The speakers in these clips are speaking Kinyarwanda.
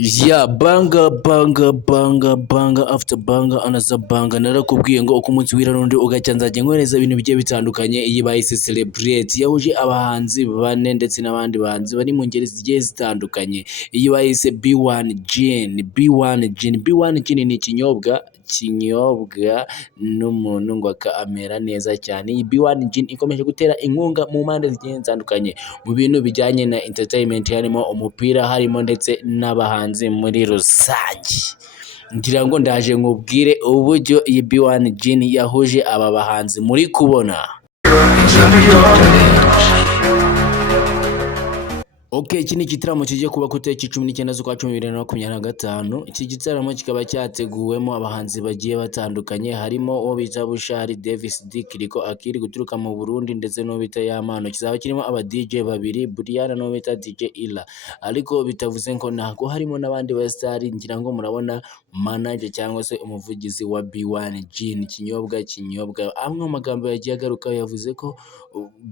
Yeah, banga after banga another banga. Narakubwiye ngo uko umunsi wira n'undi ugacya nzajya nkohereza ibintu bigiye bitandukanye. Iyi bayise celebrate yahuje abahanzi bane ndetse n'abandi bahanzi bari mu ngeri zigiye zitandukanye. Iyi bayise B1 Gin. B1 Gin ni ikinyobwa n'umuntu ngo akamera neza cyane. Iyi B1 Gin ikomeje gutera inkunga mu mpande zigiye zitandukanye mu bintu bijyanye na entertainment, harimo umupira, harimo ndetse n'abahanzi muri rusange. Ngira ngo ndaje nkubwire uburyo iyi B1 Gin yahuje aba bahanzi muri kubona. Okay, iki ni igitaramo kigiye kuba ku itariki 19 z'ukwa 2025. Iki gitaramo kikaba cyateguwemo abahanzi bagiye batandukanye, harimo uwo bita Bushari Davis D Kiriko Akiri guturuka mu Burundi ndetse n'uwo bita Yamano. Kizaba kirimo aba DJ babiri, Briana n'uwo bita DJ Ila. Ariko bitavuze ngo ntago harimo n'abandi ba star. Ngira ngo murabona manager cyangwa se umuvugizi wa B1 Gin, kinyobwa amwe mu magambo yagiye agaruka yavuze ko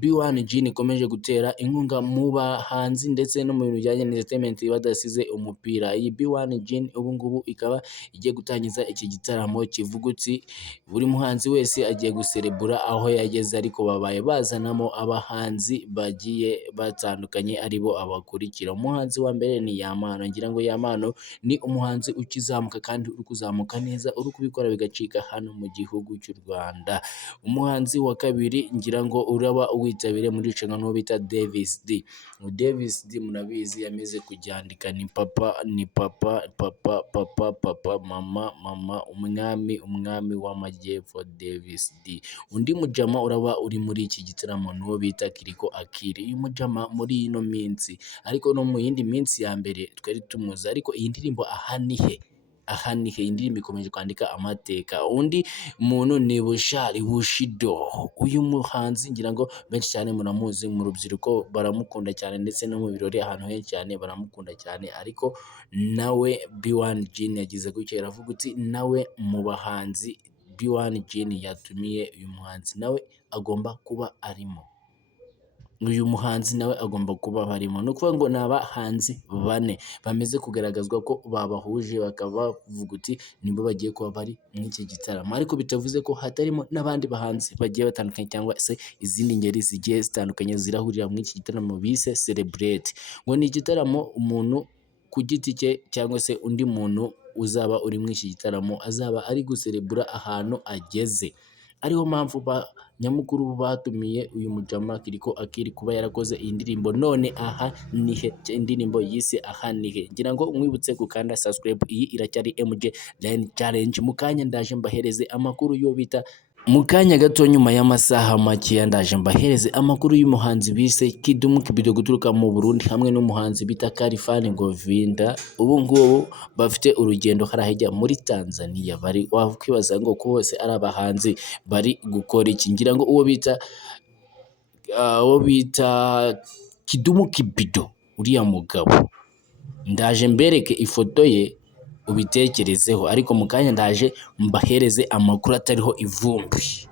B1 Gin ikomeje gutera inkunga mu bahanzi ndetse no mu bintu bijyanye na entertainment badasize umupira. Iyi B1 Gin ubu ngubu ikaba igiye gutangiza iki gitaramo kivugutse, buri muhanzi wese agiye guserebura aho yageze, ariko babaye bazanamo abahanzi bagiye batandukanye aribo abakurikira. Umuhanzi wa mbere ni Yamano. Ngira ngo Yamano ni umuhanzi ukizamuka kandi uri kuzamuka neza, uri kubikora bigacika hano mu gihugu cy'u Rwanda. Umuhanzi wa kabiri ngira ngo uraba witabire muri irushanwa n'uwo bita Davis D. Davis D murabizi yameze kujyandika ni papa mama umwami w'amajyepfo Davis D. Undi mujama uraba uri muri iki gitaramo n'uwo bita Kiriko Akiri. Uyu mujama muri ino minsi, ariko no mu yindi minsi ya mbere twari tumuzi, ariko iyi ndirimbo ahanihe indirimbo ikomeje kwandika amateka. Undi muntu ni Bushari Bushido. Uyu muhanzi ngira ngo benshi cyane muramuzi, mu rubyiruko baramukunda cyane ndetse no mu birori ahantu henshi cyane baramukunda cyane, ariko nawe B1 Gin yagize gutya aravuga uti nawe mu bahanzi B1 Gin yatumiye uyu muhanzi nawe agomba kuba arimo. Uyu muhanzi nawe agomba kuba barimo. Ni ukuvuga ngo ni abahanzi bane bameze kugaragazwa ko babahuje, bakaba bavuga uti nibo bagiye kuba bari muri iki gitaramo, ariko bitavuze ko hatarimo n'abandi bahanzi bagiye batandukanye cyangwa se izindi ngeri zigiye zitandukanye zirahurira muri iki gitaramo bise celebrate. Ngo ni igitaramo umuntu ku giti cye cyangwa se undi muntu uzaba uri muri iki gitaramo azaba ari guserebura ahantu ageze. Ariho mpamvu nyamukuru batumiye uyu mujama Kiriko Akiri kuba yarakoze iyi ndirimbo none aha nihe, indirimbo yise aha nihe. Ngira ngo umwibutse gukanda subscribe. Iyi iracyari MJ Line Challenge. Mukanya ndaje mbahereze amakuru yo bita mu kanya gato nyuma y'amasaha make ndaje mbahereze amakuru y'umuhanzi bise Kidum Kibido guturuka mu Burundi hamwe n'umuhanzi bita Khalfan Govinda. Ubu ngubu bafite urugendo harahejya muri Tanzania, bari wakwibaza ngo ko bose ari abahanzi bari gukora iki. Ngira ngo uwo bita Kidum Kibido, uriya mugabo ndaje mbereke ifoto ye ubitekerezeho, ariko mu kanya ndaje mbahereze amakuru atariho ivumbi.